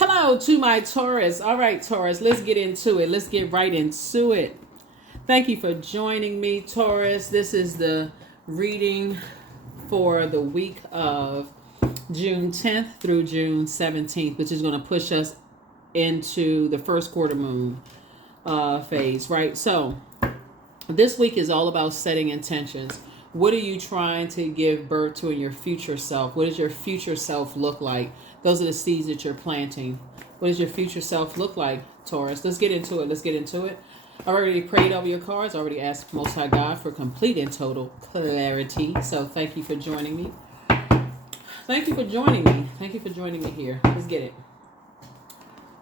Hello to my Taurus. All right, Taurus, let's get into it. Let's get right into it. Thank you for joining me, Taurus. This is the reading for the week of June 10th through June 17th, which is going to push us into the first quarter moon phase, right? So this week is all about setting intentions. What are you trying to give birth to in your future self? What does your future self look like? Those are the seeds that you're planting. What does your future self look like, Taurus? Let's get into it. Let's get into it. I already prayed over your cards. I already asked Most High God for complete and total clarity. So thank you for joining me. Thank you for joining me. Thank you for joining me here. Let's get it.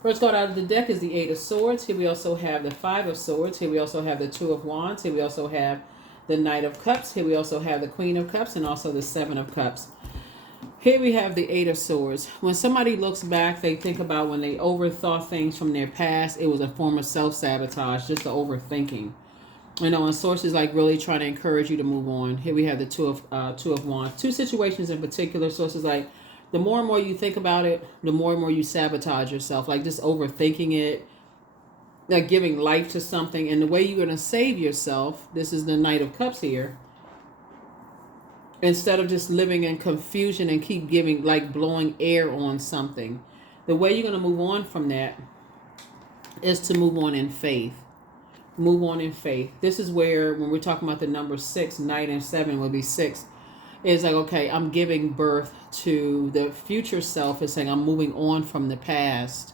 First card out of the deck is the Eight of Swords. Here we also have the Five of Swords. Here we also have the Two of Wands. Here we also have the Knight of Cups. Here we also have the Queen of Cups and also the Seven of Cups. Here we have the Eight of Swords. When somebody looks back, they think about when they overthought things from their past. It was a form of self-sabotage, just the overthinking. You know, and sources like really trying to encourage you to move on. Here we have the Two of Wands. Two situations in particular. Sources like the more and more you think about it, the more and more you sabotage yourself. Like just overthinking it, like giving life to something. And the way you're going to save yourself, this is the Knight of Cups here. Instead of just living in confusion and keep giving, like blowing air on something. The way you're going to move on from that is to move on in faith. Move on in faith. This is where, when we're talking about the number 6, Knight and 7 will be 6. It's like, okay, I'm giving birth to the future self. It's saying I'm moving on from the past.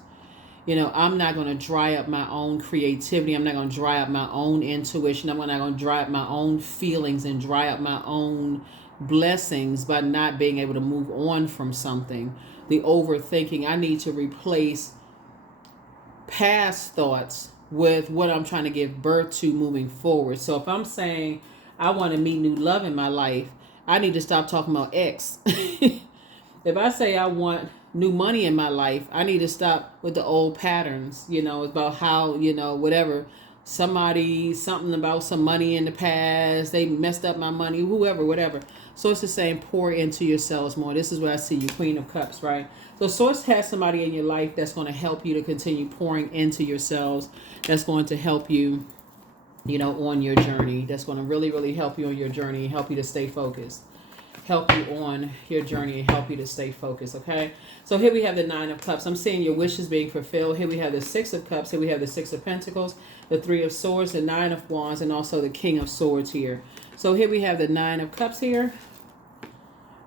You know, I'm not going to dry up my own creativity. I'm not going to dry up my own intuition. I'm not going to dry up my own feelings and dry up my own blessings by not being able to move on from something. The overthinking. I need to replace past thoughts with what I'm trying to give birth to moving forward. So if I'm saying I want to meet new love in my life, I need to stop talking about X. If I say I want new money in my life, I need to stop with the old patterns. You know, it's about how, you know, whatever, something about some money in the past, they messed up my money, whoever, whatever. So it's the same, pour into yourselves more. This is what I see you, Queen of Cups, right? So Source has somebody in your life that's going to help you to continue pouring into yourselves. That's going to help you, you know, on your journey. That's going to really, really help you on your journey, help you to stay focused. Help you on your journey and help you to stay focused, okay? So here we have the Nine of Cups. I'm seeing your wishes being fulfilled. Here we have the Six of Cups. Here we have the Six of Pentacles, the Three of Swords, the Nine of Wands, and also the King of Swords here. So here we have the Nine of Cups here.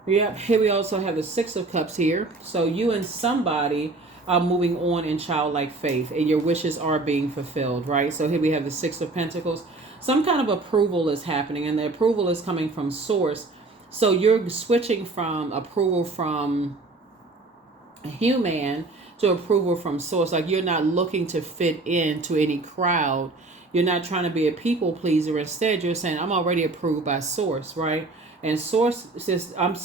Yep, here we also have the Six of Cups here. So you and somebody are moving on in childlike faith, and your wishes are being fulfilled, right? So here we have the Six of Pentacles. Some kind of approval is happening, and the approval is coming from Source. So you're switching from approval from a human to approval from Source. Like you're not looking to fit into any crowd. You're not trying to be a people pleaser. Instead, you're saying, I'm already approved by Source, right? And Source says, I'm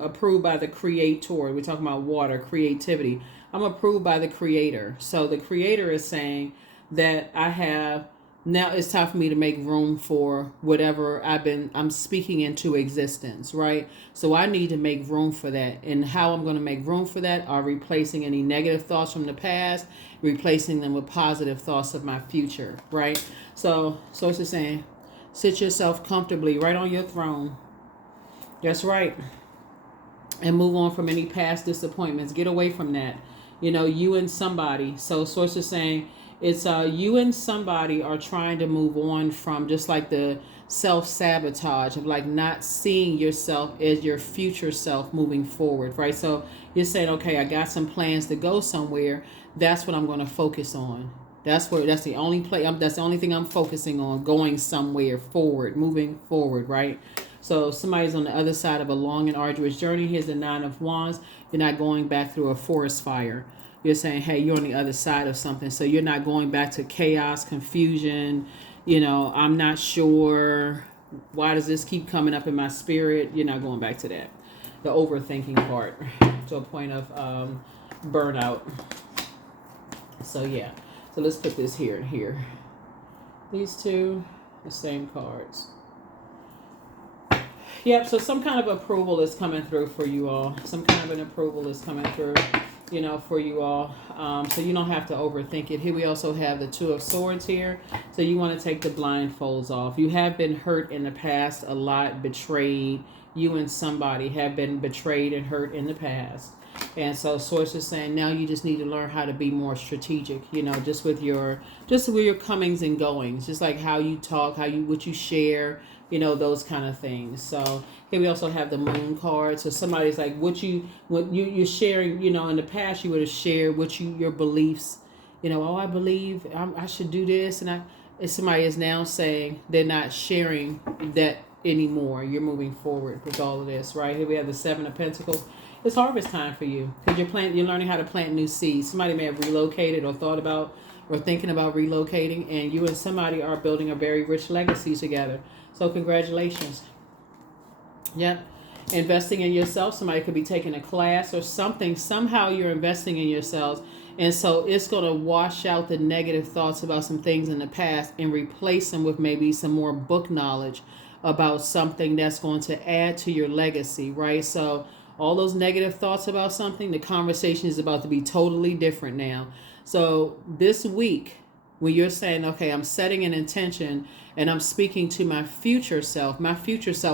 approved by the Creator. We're talking about water, creativity. I'm approved by the Creator. So the Creator is saying that now it's time for me to make room for whatever I'm speaking into existence, right? So I need to make room for that. And how I'm going to make room for that are replacing any negative thoughts from the past, replacing them with positive thoughts of my future, right? So it's just saying, sit yourself comfortably right on your throne. That's right. And move on from any past disappointments. Get away from that. You know, you and somebody. So Source is saying, it's you and somebody are trying to move on from just like the self-sabotage of like not seeing yourself as your future self moving forward, right? So you're saying, okay, I got some plans to go somewhere. That's what I'm going to focus on. That's the only that's the only thing I'm focusing on, going somewhere forward, moving forward, right? So somebody's on the other side of a long and arduous journey. Here's the Nine of Wands. You're not going back through a forest fire. You're saying, hey, you're on the other side of something. So you're not going back to chaos, confusion. You know, I'm not sure. Why does this keep coming up in my spirit? You're not going back to that. The overthinking part to a point of burnout. So, yeah. So let's put this here and here. These two, the same cards. Yep, so some kind of approval is coming through for you all. Some kind of an approval is coming through. for you all. So you don't have to overthink it. Here we also have the Two of Swords here. So you want to take the blindfolds off. You have been hurt in the past a lot, betrayed. You and somebody have been betrayed and hurt in the past. And so Source is saying now you just need to learn how to be more strategic, just with your comings and goings, just like how you talk, what you share, those kind of things. So here we also have the Moon card. So somebody's like, what you're sharing, in the past you would have shared your beliefs, I believe I should do this, and somebody is now saying they're not sharing that anymore. You're moving forward with all of this, right? Here we have the Seven of Pentacles. It's harvest time for you because you're learning how to plant new seeds. Somebody may have relocated or thought about or thinking about relocating, and you and somebody are building a very rich legacy together. So congratulations. Yep. Investing in yourself. Somebody could be taking a class or something. Somehow you're investing in yourselves. And so it's going to wash out the negative thoughts about some things in the past and replace them with maybe some more book knowledge about something that's going to add to your legacy, right? So all those negative thoughts about something, the conversation is about to be totally different now. So this week, when you're saying, okay, I'm setting an intention and I'm speaking to my future self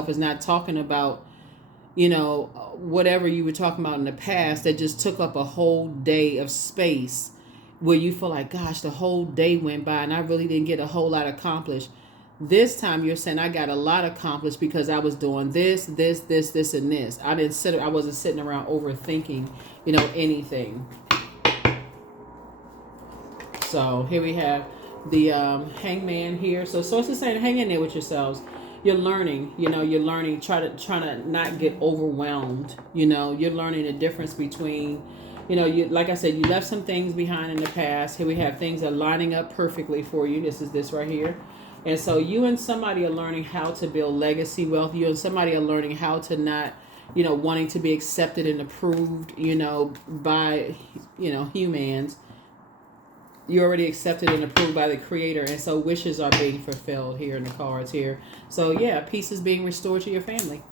is not talking about, whatever you were talking about in the past that just took up a whole day of space where you feel like, gosh, the whole day went by and I really didn't get a whole lot accomplished. This time you're saying I got a lot accomplished because I was doing this, and this. I wasn't sitting around overthinking, anything. So here we have the Hangman here. So Source is saying hang in there with yourselves. You're learning, try to not get overwhelmed. You're learning the difference between, like I said, you left some things behind in the past. Here we have things that are lining up perfectly for you. This is this right here. And so you and somebody are learning how to build legacy wealth. You and somebody are learning how to not, wanting to be accepted and approved, by, humans. You're already accepted and approved by the Creator. And so wishes are being fulfilled here in the cards here. So yeah, peace is being restored to your family.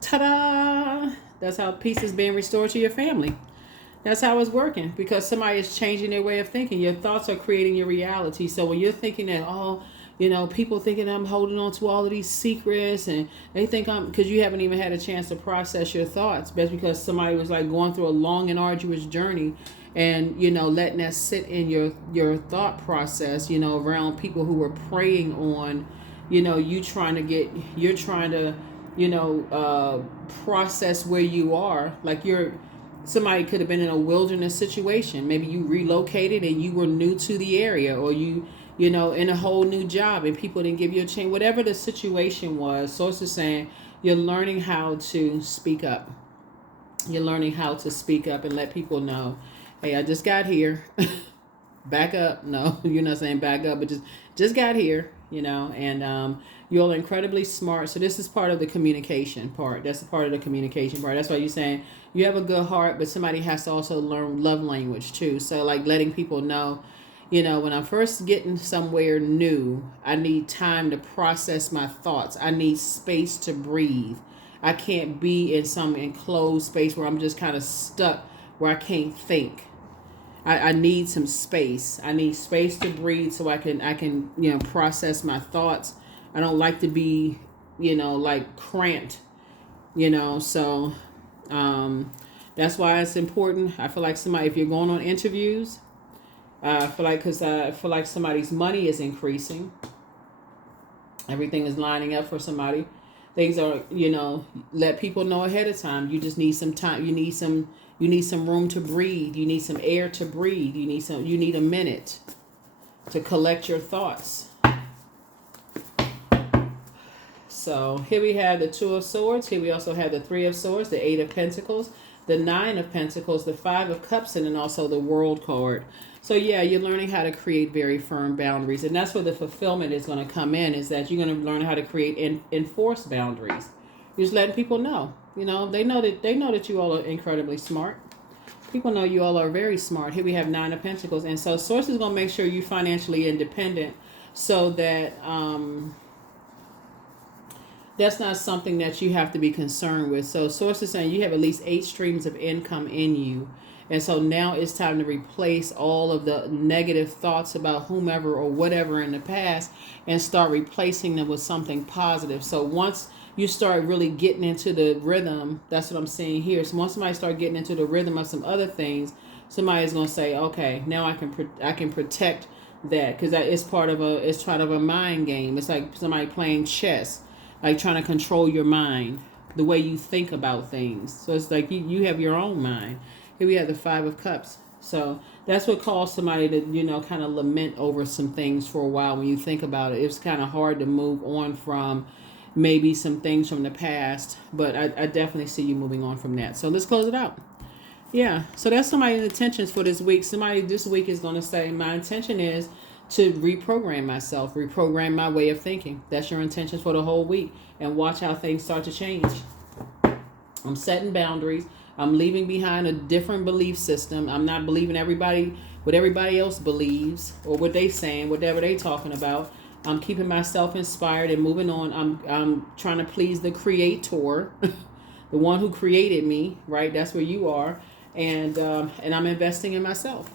Ta-da! That's how peace is being restored to your family. That's how it's working, because somebody is changing their way of thinking. Your thoughts are creating your reality. So when you're thinking that, people thinking I'm holding on to all of these secrets, and they think because you haven't even had a chance to process your thoughts. That's because somebody was like going through a long and arduous journey, and letting that sit in your thought process, around people who were preying on, you're trying to process where you are. Like somebody could have been in a wilderness situation. Maybe you relocated and you were new to the area, or you in a whole new job and people didn't give you a chance. Whatever the situation was, Source is saying you're learning how to speak up. You're learning how to speak up and let people know, hey, I just got here. Back up. No, you're not saying back up, but just got here, and you're all incredibly smart. So this is part of the communication part. That's a part of the communication part. That's why you're saying you have a good heart, but somebody has to also learn love language too. So like letting people know, when I'm first getting somewhere new, I need time to process my thoughts. I need space to breathe. I can't be in some enclosed space where I'm just kind of stuck, where I can't think. I need some space. I need space to breathe so I can process my thoughts. I don't like to be, like cramped, so that's why it's important. I feel like if you're going on interviews, I feel like somebody's money is increasing. Everything is lining up for somebody. Things are, let people know ahead of time. You just need some time. You need some room to breathe. You need some air to breathe. You need a minute to collect your thoughts. So here we have the Two of Swords. Here we also have the Three of Swords, the Eight of Pentacles, the Nine of Pentacles, the Five of Cups, and then also the World card. So yeah, you're learning how to create very firm boundaries. And that's where the fulfillment is going to come in, is that you're going to learn how to create enforce boundaries. You're just letting people know. They know that you all are incredibly smart. People know you all are very smart. Here we have Nine of Pentacles. And so Source is going to make sure you're financially independent, so that that's not something that you have to be concerned with. So Source is saying you have at least 8 streams of income in you. And so now it's time to replace all of the negative thoughts about whomever or whatever in the past and start replacing them with something positive. So once you start really getting into the rhythm, that's what I'm saying here. So once somebody start getting into the rhythm of some other things, somebody's going to say, okay, now I can protect that, because it's part of a mind game. It's like somebody playing chess, like trying to control your mind, the way you think about things. So it's like you have your own mind. Here we have the 5 of Cups. So that's what caused somebody to, kind of lament over some things for a while. When you think about it, it's kind of hard to move on from maybe some things from the past, but I definitely see you moving on from that. So let's close it out. Yeah, so that's somebody's intentions for this week. Somebody this week is going to say, my intention is to reprogram myself, reprogram my way of thinking. That's your intentions for the whole week. And watch how things start to change. I'm setting boundaries. I'm leaving behind a different belief system. I'm not believing what everybody else believes or what they saying, whatever they talking about. I'm keeping myself inspired and moving on. I'm trying to please the creator, the one who created me, right? That's where you are. And I'm investing in myself.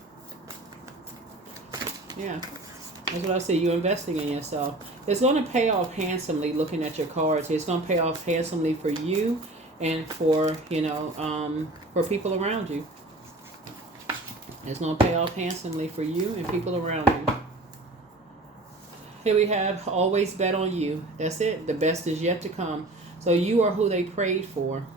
Yeah, that's what I say. You're investing in yourself. It's going to pay off handsomely. Looking at your cards, it's going to pay off handsomely for you and for for people around you. It's going to pay off handsomely for you and people around you. Here we have always bet on you. That's it. The best is yet to come. So you are who they prayed for.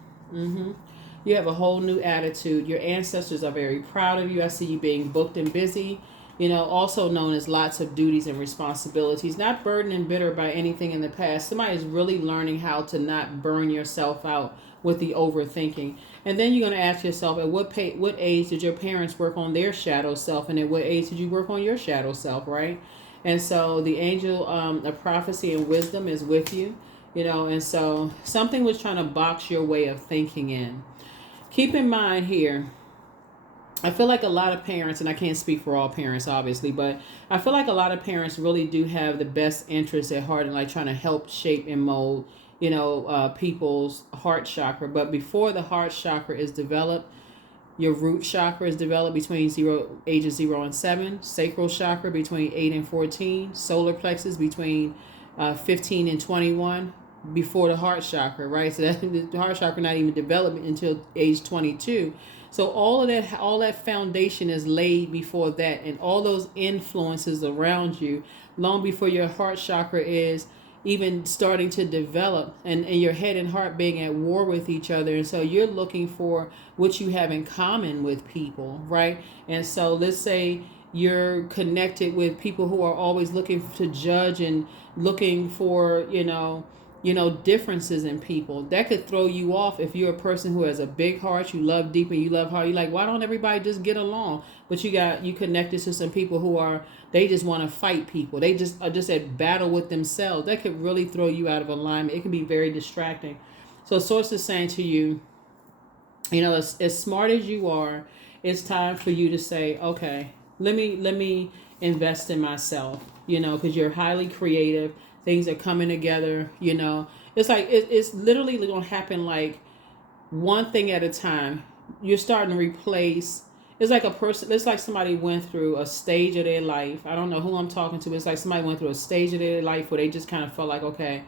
You have a whole new attitude. Your ancestors are very proud of you. I see you being booked and busy. Also known as lots of duties and responsibilities. Not burdened and bitter by anything in the past. Somebody is really learning how to not burn yourself out with the overthinking. And then you're going to ask yourself, at what age did your parents work on their shadow self? And at what age did you work on your shadow self, right? And so the angel of prophecy and wisdom is with you. And so something was trying to box your way of thinking in. Keep in mind here, I feel like a lot of parents, and I can't speak for all parents, obviously, but I feel like a lot of parents really do have the best interests at heart and like trying to help shape and mold, people's heart chakra. But before the heart chakra is developed, your root chakra is developed between ages 0 and 7, sacral chakra between 8 and 14, solar plexus between 15 and 21, before the heart chakra, right? So that the heart chakra not even developed until age 22. So all that foundation is laid before that, and all those influences around you long before your heart chakra is even starting to develop, and your head and heart being at war with each other. And so you're looking for what you have in common with people, right? And so let's say you're connected with people who are always looking to judge and looking for, differences in people. That could throw you off if you're a person who has a big heart, you love deep and you love hard. You're like, why don't everybody just get along? But you connected to some people who they just want to fight people. They just are just at battle with themselves. That could really throw you out of alignment. It can be very distracting. So Source is saying to you, as smart as you are, it's time for you to say, okay, let me invest in myself, because you're highly creative. Things are coming together, It's like it's literally going to happen like one thing at a time. You're starting to replace. It's like it's like somebody went through a stage of their life. I don't know who I'm talking to. It's like somebody went through a stage of their life where they just kind of felt like, okay,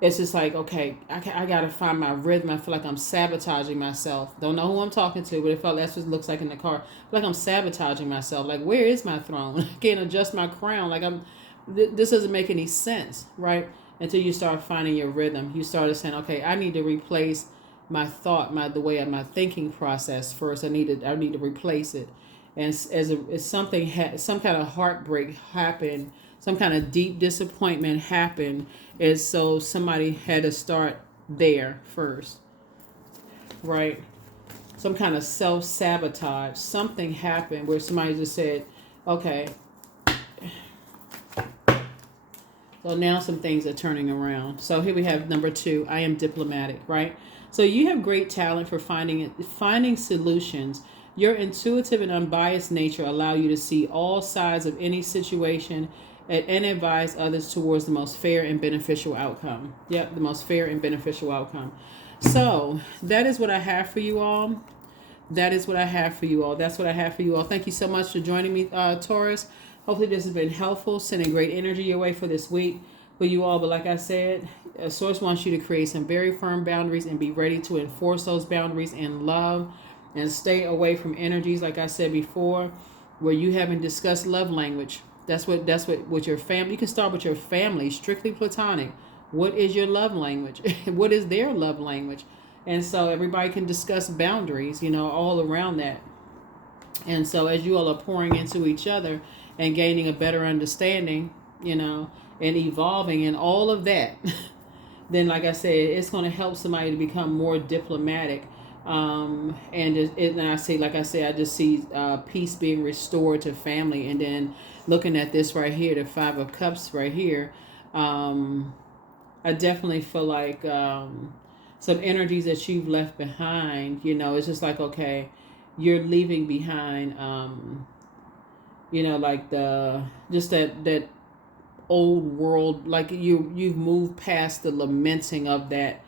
it's just like, okay, I got to find my rhythm. I feel like I'm sabotaging myself. Don't know who I'm talking to, but it felt that's what it looks like in the car. I feel like I'm sabotaging myself. Like, where is my throne? I can't adjust my crown. Like this doesn't make any sense, right? Until you start finding your rhythm. You started saying, okay, I need to replace my thought, the way of my thinking process first. I need to replace it. And as something some kind of heartbreak happened, some kind of deep disappointment happened, is so somebody had to start there first, right? Some kind of self-sabotage. Something happened where somebody just said, okay, so now some things are turning around. So here we have number 2, I am diplomatic, right? So you have great talent for finding solutions. Your intuitive and unbiased nature allow you to see all sides of any situation and advise others towards the most fair and beneficial outcome. Yep, the most fair and beneficial outcome. So that is what I have for you all. that is what I have for you all. That's what I have for you all. Thank you so much for joining me, Taurus. Hopefully this has been helpful, sending great energy your way for this week for you all. But like I said, Source wants you to create some very firm boundaries and be ready to enforce those boundaries in love, and stay away from energies, like I said before, where you haven't discussed love language. That's what with your family. You can start with your family, strictly platonic. What is your love language? What is their love language? And so everybody can discuss boundaries, all around that. And so as you all are pouring into each other and gaining a better understanding, and evolving and all of that, then like I said, it's going to help somebody to become more diplomatic. And I say, like I said, I just see peace being restored to family. And then looking at this right here, the 5 of Cups right here, I definitely feel like some energies that you've left behind, it's just like, okay, you're leaving behind, like that old world, like you've moved past the lamenting of that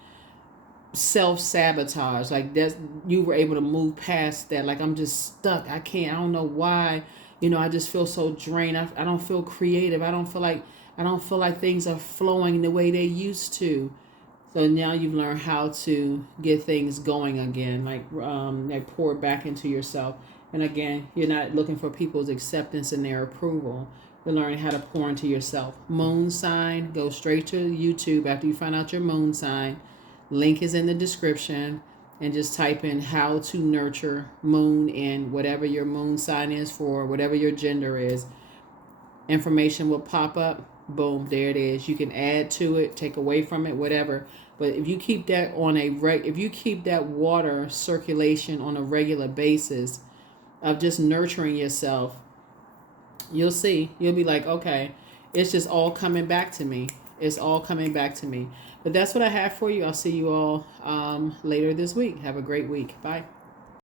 self-sabotage. Like that, you were able to move past that. Like, I'm just stuck, I don't know why, I just feel so drained. I don't feel creative. I don't feel like things are flowing the way they used to. So now you've learned how to get things going again, like pour back into yourself. And again, you're not looking for people's acceptance and their approval. You're learning how to pour into yourself. Moon sign, go straight to YouTube after you find out your moon sign. Link is in the description, and just type in how to nurture moon in whatever your moon sign is for, whatever your gender is. Information will pop up. Boom, there it is. You can add to it, take away from it, whatever. But if you keep that if you keep that water circulation on a regular basis of just nurturing yourself, you'll see. You'll be like, okay, it's just all coming back to me. It's all coming back to me. But that's what I have for you. I'll see you all later this week. Have a great week. Bye.